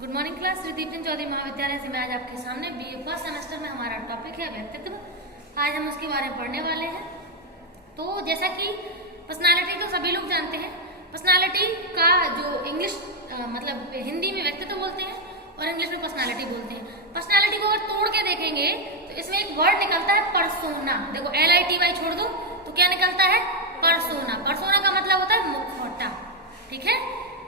Good morning class. Shri Deepchand Chaudhary महाविद्यालय से मैं आज आपके सामने बीए फर्स्ट सेमेस्टर में हमारा टॉपिक है व्यक्तित्व। आज हम उसके बारे में पढ़ने वाले हैं। तो जैसा कि पर्सनालिटी तो सभी लोग जानते हैं। पर्सनालिटी का जो इंग्लिश मतलब हिंदी में व्यक्तित्व बोलते हैं और इंग्लिश में पर्सनालिटी बोलते हैं। पर्सनालिटी को अगर तोड़ के देखेंगे तो इसमें एक वर्ड निकलता है पर्सोना। देखो LITY छोड़ दो तो क्या निकलता है? पर्सोना। पर्सोना का मतलब होता है मुखौटा। ठीक है,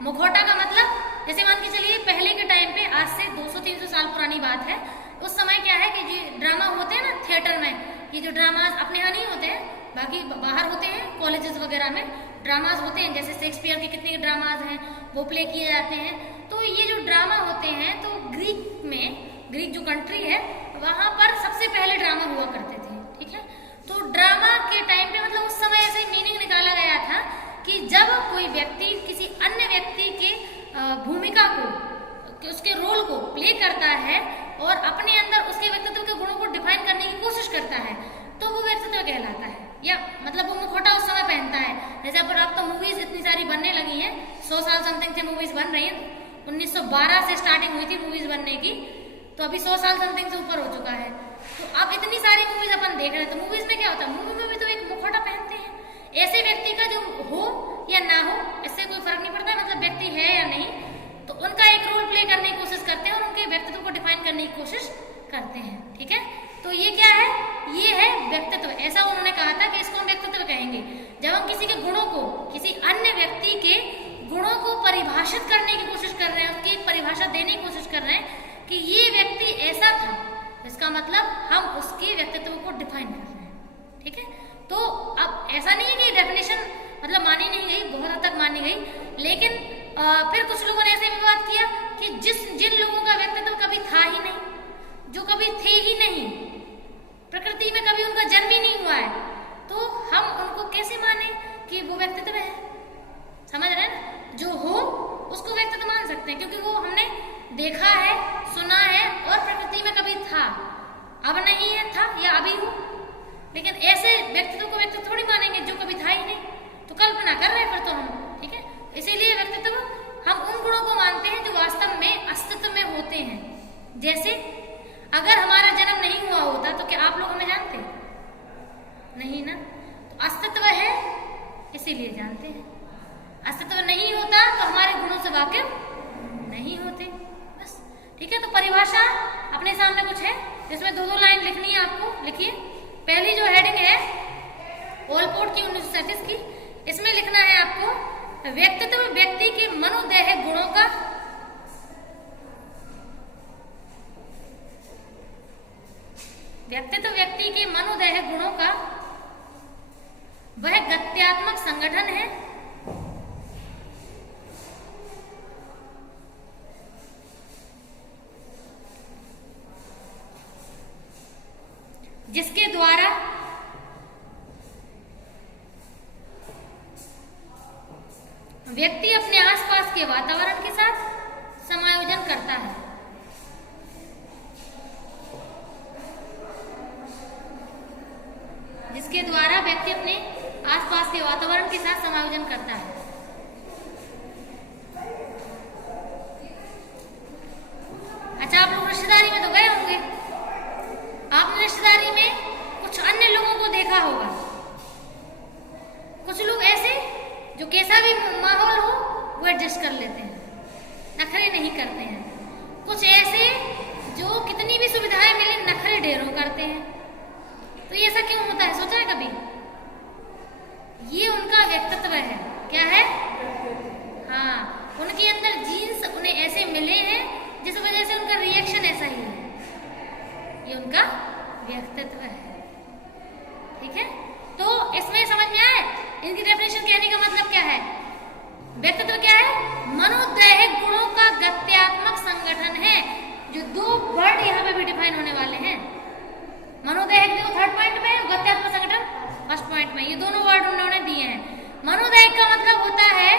मुखौटा का मतलब जैसे मान के चलिए पहले के टाइम पे, आज से 200-300 साल पुरानी बात है। उस समय क्या है कि जो ड्रामा होते हैं ना थिएटर में, ये जो ड्रामाज अपने यहाँ नहीं होते हैं, बाकी बाहर होते हैं, कॉलेजेस वगैरह में ड्रामाज होते हैं। जैसे शेक्सपियर के कितने ड्रामाज हैं वो प्ले किए जाते हैं। तो ये जो ड्रामा होते हैं तो ग्रीक जो कंट्री है वहां पर सबसे पहले ड्रामा हुआ करते थे। ठीक है, तो ड्रामा के टाइम पे मतलब उस समय ऐसे मीनिंग निकाला गया था कि जब कोई व्यक्ति किसी अन्य व्यक्ति के भूमिका को, उसके रोल को प्ले करता है और अपने अंदर उसके व्यक्तित्व के गुणों को डिफाइन करने की कोशिश करता है तो वो व्यक्तित्व कहलाता है। या मतलब वो मुखौटा उस समय पहनता है। जैसे अब तो मूवीज इतनी सारी बनने लगी हैं, 100 साल समथिंग से मूवीज बन रही हैं। 1912 से स्टार्टिंग हुई थी मूवीज बनने की, तो अभी 100 साल समथिंग से ऊपर हो चुका है। तो अब इतनी सारी मूवीज अपन देख रहे हैं। तो मूवीज में क्या होता है, मूवी में भी तो एक मुखौटा पहनते हैं। ऐसे व्यक्ति का जो हो या ना हो इससे कोई फर्क नहीं पड़ता, मतलब व्यक्ति है या नहीं, तो उनका एक रोल प्ले करने की कोशिश करते हैं और उनके व्यक्तित्व को डिफाइन करने की कोशिश करते हैं। ठीक है, तो ये क्या है? ये है व्यक्तित्व। ऐसा उन्होंने कहा था कि इसको हम व्यक्तित्व कहेंगे जब हम किसी के गुणों को, किसी अन्य व्यक्ति के गुणों को परिभाषित करने की कोशिश कर रहे हैं, उसकी एक परिभाषा देने की कोशिश कर रहे हैं कि ये व्यक्ति ऐसा था, इसका मतलब हम उसके व्यक्तित्व को डिफाइन कर रहे हैं। ठीक है, तो अब ऐसा नहीं है कि डेफिनेशन मतलब मानी नहीं गई, बहुत हद तक मानी गई, लेकिन फिर कुछ लोगों ने ऐसे विवाद किया कि जिन लोगों का व्यक्तित्व कभी था ही नहीं, जो कभी थे ही नहीं, प्रकृति में कभी उनका जन्म ही नहीं हुआ है, तो हम उनको कैसे माने कि वो व्यक्तित्व है? समझ रहे हैं ना? जो हो उसको व्यक्तित्व मान सकते हैं क्योंकि वो हमने देखा है, सुना है और प्रकृति में कभी था, अब नहीं है, था या अभी हो। लेकिन ऐसे व्यक्तित्व को व्यक्तित्व थोड़ी मानेंगे जो कभी था ही नहीं, तो कल्पना कर रहे हैं फिर तो हम। ठीक है, इसीलिए व्यक्तित्व हम उन गुणों को मानते हैं जो वास्तव में अस्तित्व में होते हैं। जैसे अगर हमारा जन्म नहीं हुआ होता तो क्या आप लोग हमें जानते? नहीं ना, तो अस्तित्व है इसीलिए जानते हैं। अस्तित्व नहीं होता तो हमारे गुणों से वाकिफ नहीं होते, बस। ठीक है, तो परिभाषा अपने सामने कुछ है जिसमें 2-2 लाइन लिखनी है आपको। लिखिए, पहली जो हेडिंग है ओलपोर्ट की 1937 की, इसमें लिखना है आपको व्यक्तित्व व्यक्ति के मनोदैहिक गुणों का वह गत्यात्मक संगठन है जिसके द्वारा व्यक्ति अपने आसपास के वातावरण के साथ समायोजन करता है। जिसके द्वारा व्यक्ति अपने आसपास के वातावरण के साथ समायोजन करता है। अच्छा, आप लोग रिश्तेदारी में तो गए होंगे, आपने रिश्तेदारी में कुछ अन्य लोगों को देखा होगा। कुछ लोग ऐसे जो कैसा भी माहौल हो वो एडजस्ट कर लेते हैं, नखरे नहीं करते हैं। कुछ ऐसे जो कितनी भी सुविधाएं मिले नखरे ढेरों करते हैं। तो ये ऐसा क्यों होता है, सोचा है कभी? ये उनका व्यक्तित्व है। क्या है? हाँ, उनके अंदर जीन्स उन्हें ऐसे मिले हैं जिस वजह से उनका रिएक्शन ऐसा ही है। ये उनका व्यक्तित्व है। ठीक है, तो इसमें समझ में आए इनकी डेफिनेशन कहने का मतलब क्या है? व्यक्तित्व क्या है? मनोदैहिक गुणों का गत्यात्मक संगठन है। जो 2 वर्ड यहाँ पे भी डिफाइन होने वाले हैं। मनोदैहिक देखो 3rd पॉइंट में, गत्यात्मक संगठन 1st पॉइंट में, ये दोनों वर्ड उन्होंने दिए हैं। मनोदैहिक का मतलब होता है,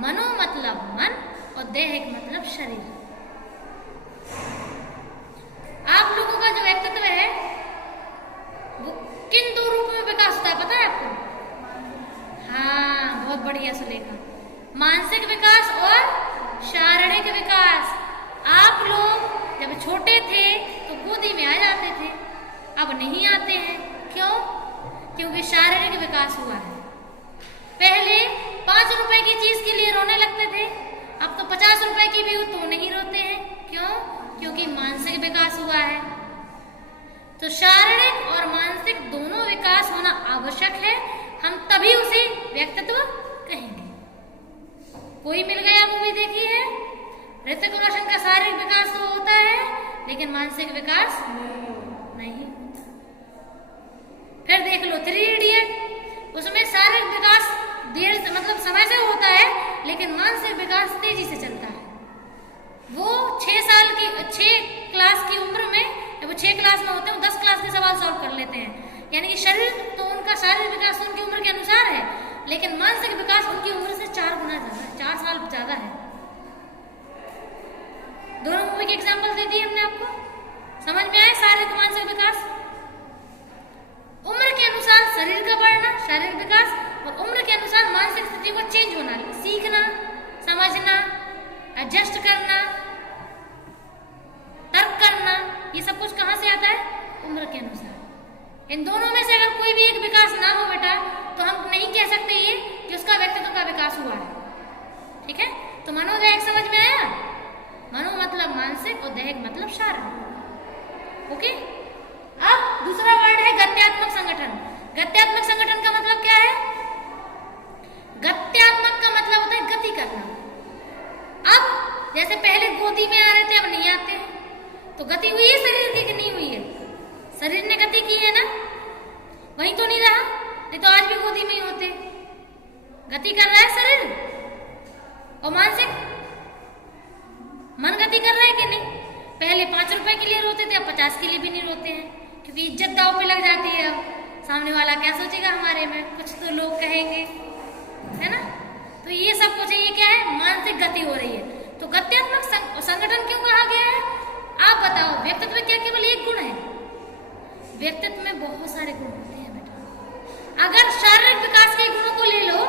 मनो मतलब मन और दैहिक मतलब शरीर। आप लोगों का जो व्यक्तित्व है वो किन 2 रूपों में विकास होता है पता है आपको? हाँ, बहुत बढ़िया सुलेखा। मानसिक विकास और शारीरिक विकास। छोटे थे तो गोदी में आ जाते थे, अब नहीं आते हैं। क्यों? क्योंकि शारीरिक विकास हुआ है। पहले 5 रुपए की चीज के लिए रोने लगते थे, अब तो 50 रुपए की भी हो तो नहीं रोते हैं। क्यों? क्योंकि मानसिक विकास हुआ है। तो शारीरिक और मानसिक दोनों विकास होना आवश्यक है, हम तभी उसे व्यक्तित्व कहेंगे। कोई मिल गया मूवी देखी है? ऋतिक रोशन का शारीरिक विकास तो होता है लेकिन मानसिक विकास नहीं। फिर देख लो 3 इडियट, उसमें शारीरिक विकास देर से मतलब समय से होता है लेकिन मानसिक विकास तेजी से चलता है। वो 6 क्लास की उम्र में, जब वो 6 क्लास में होते हैं, वो 10 क्लास के सवाल सॉल्व कर लेते हैं। यानी कि शरीर तो उनका शारीरिक विकास उनकी उम्र के अनुसार है, लेकिन मानसिक विकास उनकी उम्र से 4 गुना ज्यादा है, 4 साल ज्यादा है। दोनों मूवी के एग्जाम्पल दे दिए हमने आपको, समझ में आए? शारीरिक मानसिक विकास, उम्र के अनुसार शरीर का बढ़ना शारीरिक विकास, और उम्र के अनुसार मानसिक स्थिति को चेंज होना, सीखना, समझना, एडजस्ट करना, तर्क करना, ये सब कुछ कहाँ से आता है? उम्र के अनुसार। इन दोनों में से अगर कोई भी एक विकास ना हो बेटा, तो हम नहीं कह सकते ये कि उसका व्यक्तित्व का विकास हुआ है। ठीक है? तो मनोदैहिक समझ में आया? मनो मतलब मानसिक और दैहिक मतलब शारीरिक। ओके? अब दूसरा वर्ड है गत्यात्मक संगठन। गत्यात्मक संगठन का मतलब क्या है? गत्यात्मक का मतलब होता है गति करना। अब जैसे पहले गोदी में आ रहे थे, अब नहीं आते हैं, तो गति हुई है शरीर की कि नहीं हुई है? शरीर ने गति की है ना, वहीं तो नहीं रहा, नहीं तो आज भी गोदी में ही होते। गति कर रहा है शरीर। और मानसिक मन गति कर रहा है कि नहीं? पहले 5 रुपए के लिए रोते थे, अब 50 के लिए भी नहीं रोते हैं, क्योंकि इज्जत दांव पे लग जाती है। अब सामने वाला क्या सोचेगा हमारे में, कुछ तो लोग कहेंगे, है ना? तो ये सब कुछ, ये क्या है? मानसिक गति हो रही है। तो गत्यात्मक संगठन क्यों कहा गया है? आप बताओ, व्यक्तित्व क्या केवल एक गुण है? व्यक्तित्व में बहुत सारे गुण होते हैं बेटा। अगर शारीरिक विकास के गुणों को ले लो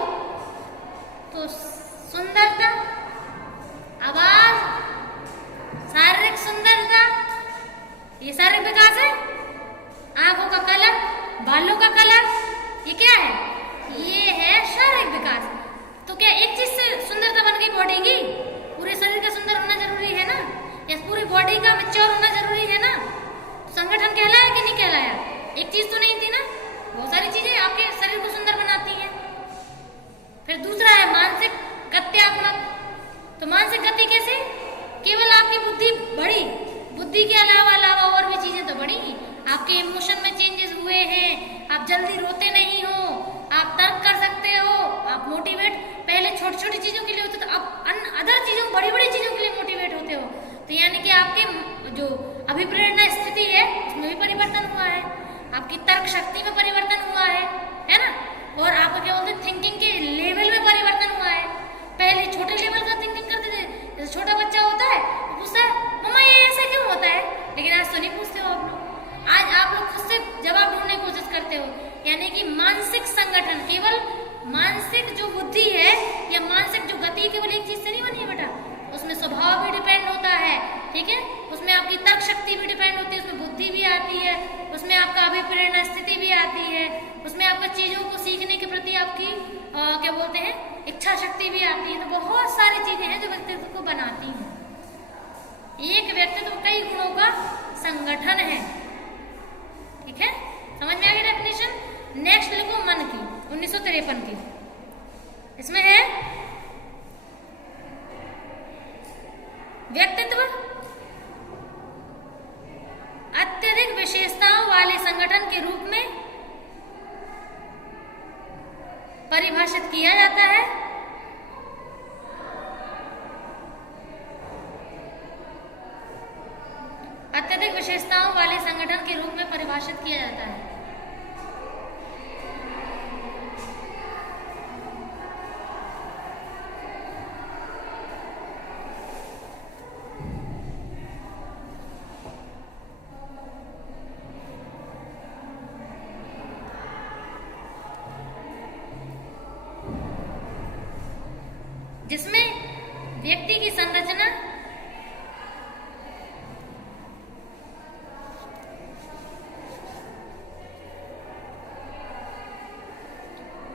तो सुंदरता, आवाज, शारीरिक सुंदरता, ये शारीरिक विकास है। आंखों का कलर, बालों का कलर, ये क्या है? ये है शारीरिक विकास। तो क्या एक चीज से सुंदरता बन गई बॉडी की? पूरे शरीर का सुंदर होना जरूरी है ना, या पूरी बॉडी का मैच्योर होना जरूरी है ना? तो संगठन कहलाया कि नहीं कहलाया? एक चीज तो नहीं थी ना, बहुत सारी चीजें आपके शरीर को सुंदर बनाती हैं। फिर दूसरा है मानसिक गत्यात्मक। तो मानसिक गति कैसे? केवल आपकी बुद्धि बढ़ी, बुद्धि के अलावा और भी चीजें तो बढ़ी। आपके इमोशन में चेंजेस हुए हैं, आप जल्दी रोते नहीं हो, आप तर्क कर सकते हो, आप मोटिवेट पहले छोटी छोटी चीजों के लिए होते, तो अब अदर चीजों, बड़ी बड़ी चीजों के लिए मोटिवेट होते हो। तो यानी कि आपके जो अभिप्रेरणा स्थिति है उसमें भी परिवर्तन हुआ है, आपकी तर्क शक्ति में परिवर्तन हुआ है ना? और आपको क्या बोलते हैं, थिंकिंग के लेवल में परिवर्तन हुआ है। पहले छोटे लेवल का थिंकिंग करते थे, जैसे छोटा बच्चा होता है वो पूछता है मम्मा ये ऐसा क्यों होता है, लेकिन आज तो नहीं पूछते हो आप लोग। आज आप लोग खुद से जवाब ढूंढने की कोशिश करते हो। यानी कि मानसिक संगठन, केवल मानसिक जो बुद्धि है या मानसिक जो गति, केवल एक चीज से नहीं बनी है बेटा, उसमें स्वभाव भी डिपेंड होता है। ठीक है? उसमें आपकी तर्क शक्ति भी डिपेंड होती है, उसमें बुद्धि भी आती है, उसमें आपका अभिप्रेरणा स्थिति भी आती है, उसमें आपका चीजों को सीखने के प्रति आपकी क्या बोलते हैं, इच्छा शक्ति भी आती है। तो बहुत सारी चीजें हैं जो व्यक्तित्व को बनाती हैं। एक व्यक्तित्व कई गुणों का संगठन है। ठीक है? समझ में आ गई डेफिनेशन? नेक्स्ट लिखो मन की, 1953 की। इसमें है व्यक्तित्व अत्यधिक विशेषताओं वाले संगठन के रूप में परिभाषित किया जाता है। अत्यधिक विशेषताओं वाले संगठन के रूप में परिभाषित किया जाता है। जिसमें व्यक्ति की संरचना,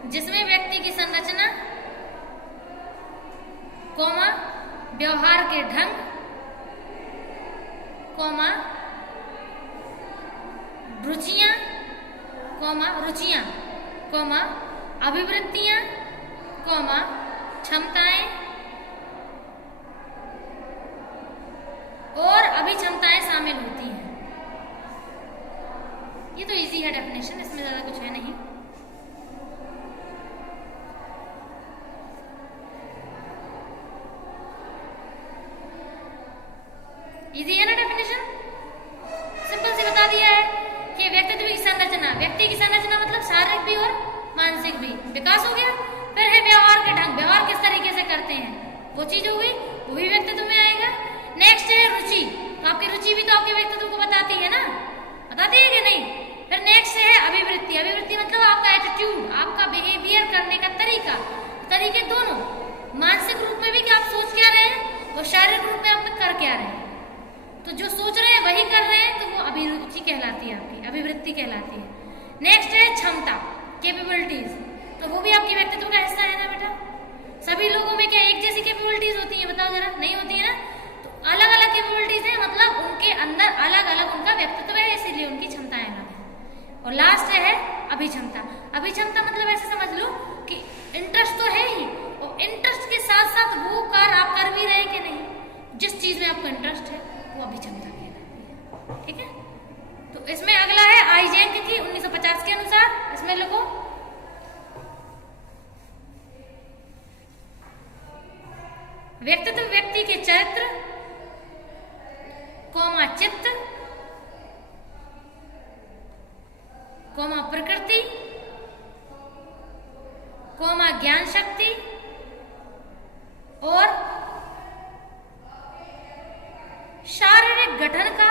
जिसमें व्यक्ति की संरचना, कौमा व्यवहार के ढंग, कौमा रुचियां, कौमा अभिवृत्तियां, कौमा क्षमताएं और अभिक्षमताएं शामिल होती हैं। ये तो इजी है डेफिनेशन, इसमें ज्यादा कुछ है नहीं। इजी है ना डेफिनेशन, सिंपल से बता दिया है कि व्यक्तित्व की संरचना, व्यक्ति की संरचना मतलब शारीरिक भी और मानसिक भी विकास हो गया। फिर है व्यवहार के ढंग, व्यवहार किस तरीके से करते हैं वो चीज हो गई, वो भी व्यक्तित्व में आएगा। नेक्स्ट है रुचि, तो आपकी रुचि भी तो आपके व्यक्तित्व को बताती है ना, बताती है कि नहीं। फिर नेक्स्ट है अभिवृत्ति, अभिवृत्ति मतलब आपका एटीट्यूड, आपका बिहेवियर करने का तरीके दोनों, मानसिक रूप में भी कि आप सोच क्या रहे हैं और शारीरिक रूप में आप कर क्या रहे हैं। तो जो सोच रहे हैं वही कर रहे हैं, तो वो अभिरुचि कहलाती है, आपकी अभिवृत्ति कहलाती है। नेक्स्ट है क्षमता, कैपेबिलिटीज, तो वो भी आपके व्यक्तित्व का हिस्सा है ना बेटा। सभी लोगों में क्या एक जैसी कैपेबिलिटीज होती है, बताओ जरा, नहीं होती है ना। तो अलग अलग कैपेबिलिटीज है, मतलब उनके अंदर अलग अलग उनका व्यक्तित्व है, इसीलिए उनकी क्षमताएं अलग है। और लास्ट है अभिक्षमता, अभिक्षमता मतलब ऐसे समझ लो कि इंटरेस्ट तो है ही, और इंटरेस्ट के साथ साथ वो कार्य आप कर भी रहे कि नहीं, जिस चीज में आपको इंटरेस्ट है वो अभिक्षमता कहलाती है। ठीक है, तो इसमें अगला है आइजेंक की 1950 के अनुसार, इसमें लिखो व्यक्तित्व व्यक्ति के चरित्र, कौमा चित्त, कौमा प्रकृति, कौमा ज्ञान शक्ति और शारीरिक गठन का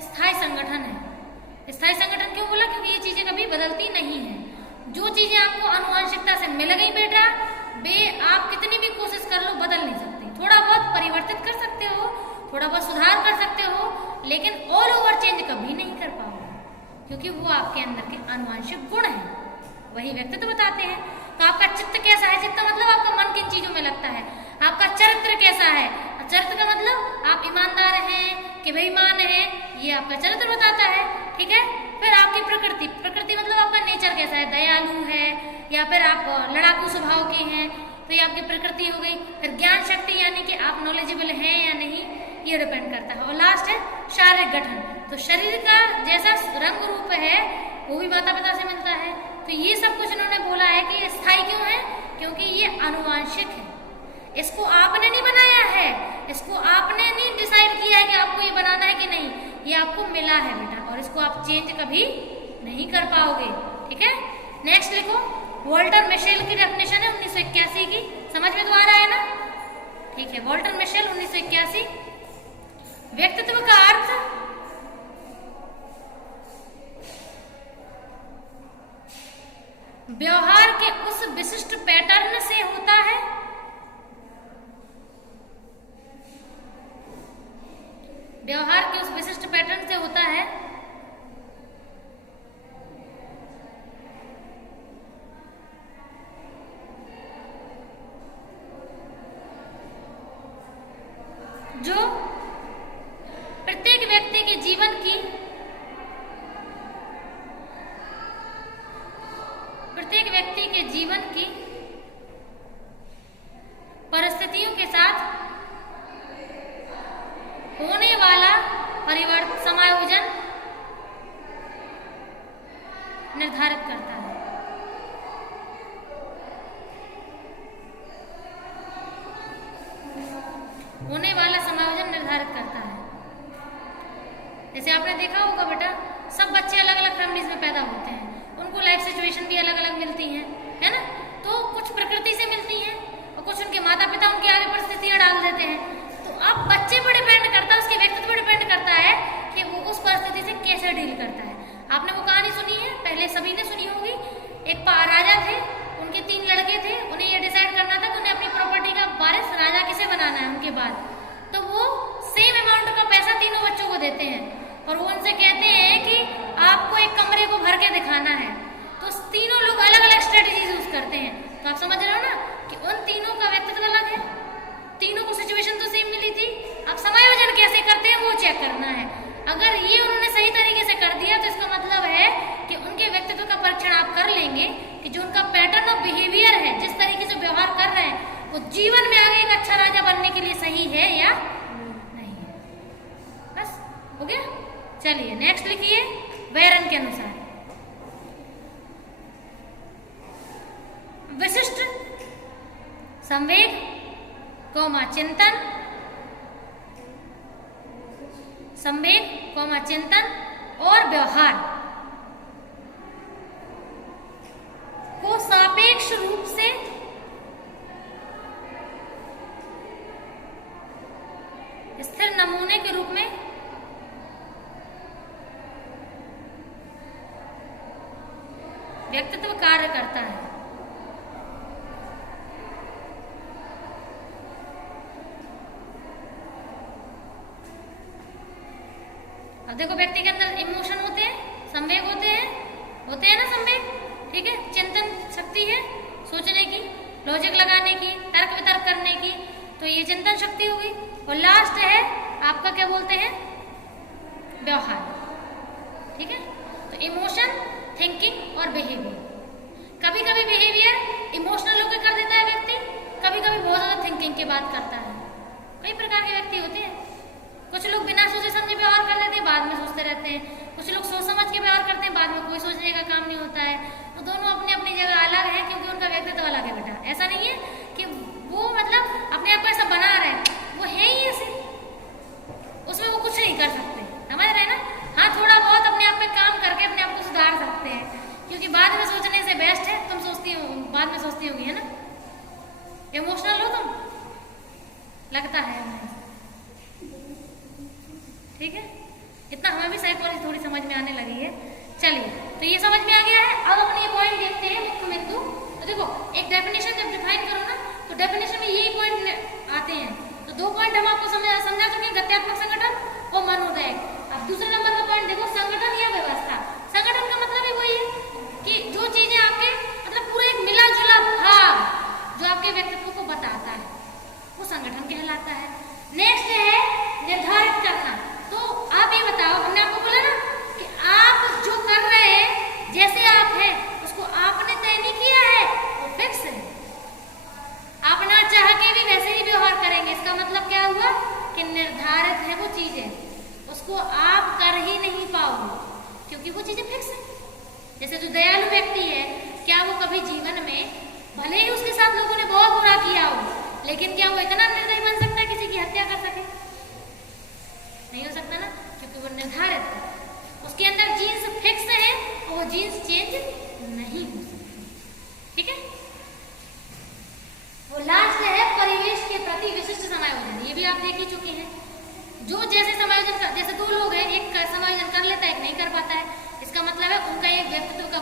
स्थायी संगठन है। स्थायी संगठन क्यों बोला, क्योंकि ये चीजें कभी बदलती नहीं है। जो चीजें आपको आनुवंशिकता से मिल गई बेटा, वे आप कितनी भी कोशिश कर लो बदल नहीं सकती। थोड़ा बहुत परिवर्तित कर सकते हो, थोड़ा बहुत सुधार कर सकते हो, लेकिन ऑल ओवर चेंज कभी नहीं कर पाओगे, क्योंकि वो आपके अंदर के आनुवंशिक गुण हैं, वही व्यक्तित्व बताते हैं। तो आपका चित्त कैसा है, चित्त मतलब आपका मन किन चीजों में लगता है। आपका चरित्र कैसा है, चरित्र का मतलब आप ईमानदार हैं कि बेईमान हैं, ये आपका चरित्र बताता है। ठीक है, फिर आपकी प्रकृति, प्रकृति मतलब आपका नेचर कैसा है, दयालु है या फिर आप लड़ाकू स्वभाव के हैं, तो ये आपकी प्रकृति हो गई। फिर ज्ञान शक्ति यानी कि आप नॉलेजेबल हैं या नहीं, ये डिपेंड करता है। और लास्ट है शारीरिक गठन, तो शरीर का जैसा रंग रूप है वो भी माता पिता से मिलता है। तो ये सब कुछ इन्होंने बोला है कि ये स्थायी क्यों है, क्योंकि ये आनुवांशिक है, इसको आपने नहीं बनाया है, इसको आपने नहीं डिसाइड किया है कि आपको ये बनाना है कि नहीं, ये आपको मिला है बेटा, और इसको आप चेंज कभी नहीं कर पाओगे। ठीक है, नेक्स्ट लिखो वॉल्टर मिशेल की डेफिनेशन है 1981 की, समझ में तो आ रहा है ना। ठीक है, वॉल्टर मिशेल 1981, व्यक्तित्व का अर्थ व्यवहार के उस विशिष्ट पैटर्न से होता है व्यवहार के उस विशिष्ट पैटर्न से होता है जो प्रत्येक व्यक्ति के जीवन की परिस्थितियों के साथ होने वाला समायोजन निर्धारित करता है। होने वाला समायोजन निर्धारित करता है। जैसे आपने देखा होगा बेटा, सब बच्चे अलग अलग फैमिलीज में पैदा होते हैं, उनको लाइफ सिचुएशन भी अलग अलग मिलती हैं, है ना। तो कुछ प्रकृति से मिलती हैं और कुछ उनके माता पिता उनके आगे परिस्थितियां डाल देते हैं। तो अब बच्चे पर डिपेंड करता है, उसके व्यक्तित्व पर डिपेंड करता है कि वो उस परिस्थिति से कैसे डील करता है। आपने वो कहानी सुनी है, पहले सभी ने सुनी होगी। एक राजा थे, उनके 3 लड़के थे, उन्हें ये डिसाइड करना था कि उन्हें अपनी प्रॉपर्टी का वारिस राजा किसे बनाना है उनके बाद। तो वो सेम अमाउंट का पैसा तीनों बच्चों को देते हैं। और वो उनसे कहते हैं कि आपको एक कमरे को भर के दिखाना है। तो तीनों लोग अलग अलग स्ट्रेटेजीज यूज करते हैं। तो आप समझ रहे हो ना कि उन तीनों का व्यक्तित्व अलग है, तीनों को सिचुएशन तो सेम मिली थी। अब समायोजन कैसे करते हैं वो चेक करना है। अगर ये उन्होंने सही तरीके से कर दिया तो इसका मतलब है कि उनके व्यक्तित्व का परीक्षण आप कर लेंगे कि जो उनका पैटर्न ऑफ बिहेवियर है, जिस तरीके से व्यवहार कर रहे हैं, वो जीवन में आगे एक अच्छा राजा बनने के लिए सही है या नहीं है। बस हो गया। चलिए नेक्स्ट लिखिए। वेरन के अनुसार विशिष्ट संवेग चिंतन, संवेग चिंतन और व्यवहार को सापेक्ष रूप से स्थिर नमूने के रूप में व्यक्तित्व कार्य करता है। अब देखो व्यक्ति के अंदर इमोशन होते हैं, संवेग होते हैं ना संवेग, ठीक है। चिंतन शक्ति है, सोचने की, लॉजिक लगाने की, तर्क वितर्क करने की, तो ये चिंतन शक्ति होगी। और लास्ट है आपका क्या बोलते हैं, व्यवहार, ठीक है। तो इमोशन, थिंकिंग और बिहेवियर। कभी कभी बिहेवियर इमोशनल होकर कर देता है व्यक्ति, कभी कभी बहुत ज्यादा थिंकिंग की बात करता है। कई प्रकार के व्यक्ति होते हैं। कुछ लोग बिना सोचे समझे व्यवहार कर लेते हैं, बाद में सोचते रहते हैं। कुछ लोग सोच समझ के व्यवहार करते हैं, बाद में कोई सोचने का काम नहीं होता है। तो दोनों अपनी अपनी जगह अलग है, क्योंकि उनका व्यक्तित्व अलग है बेटा। ऐसा नहीं है कि वो मतलब अपने आप को ऐसा बना रहे हैं, वो है ही ऐसे, उसमें वो कुछ नहीं कर सकते, समझ रहे हैं ना। हाँ, थोड़ा बहुत अपने आप पे काम करके अपने आप को सुधार सकते हैं, क्योंकि बाद में सोचने से बेस्ट है। तुम सोचती हो, बाद में सोचती होगी, है ना। इमोशनल हो तुम, लगता है, ठीक है। इतना हमें भी साइकोलॉजी थोड़ी समझ में आने लगी है। चलिए, तो ये समझ में आ गया है। अब अपन ये पॉइंट देखते हैं मुख्य बिंदु। तो देखो, एक डेफिनेशन जब डिफाइन करो ना, तो डेफिनेशन में यही पॉइंट आते हैं। तो 2 पॉइंट हम आपको समझा चुके हैं, गत्यात्मक संगठन और मनोदय। अब दूसरे नंबर का पॉइंट देखो, संगठन या व्यवस्था। संगठन का मतलब ही वही है कि जो चीजें आपके मतलब पूरा एक मिला जुला भाग जो आपके व्यक्तित्व को बताता है, वो संगठन कहलाता है। नेक्स्ट है निर्धारित करना। तो आप ये बताओ, हमने आपको बोला ना कि आप जो कर रहे हैं, जैसे आप हैं, उसको आपने तय नहीं किया है, वो फिक्स है। आप ना चाह के भी वैसे ही व्यवहार करेंगे। इसका मतलब क्या हुआ कि निर्धारित है वो चीजें, उसको आप कर ही नहीं पाओगे, क्योंकि वो चीजें फिक्स है। जैसे जो दयालु व्यक्ति है, क्या वो कभी जीवन में, भले ही उसके साथ लोगों ने बहुत बुरा किया हो, लेकिन क्या वो इतना निर्दयी बन सकता है किसी की हत्या कर सके? नहीं हो सकता ना, क्योंकि वो निर्धारित है, उसके अंदर जीन्स फिक्स है और वो जीन्स चेंज नहीं हो सकती, ठीक है। वो लास्ट है परिवेश के प्रति विशिष्ट समायोजन। ये भी आप देख ही चुके हैं। जो जैसे समायोजन जैसे 2 लोग हैं, एक समायोजन कर लेता है, एक नहीं कर पाता है। इसका मतलब है उनका एक व्यक्तित्व का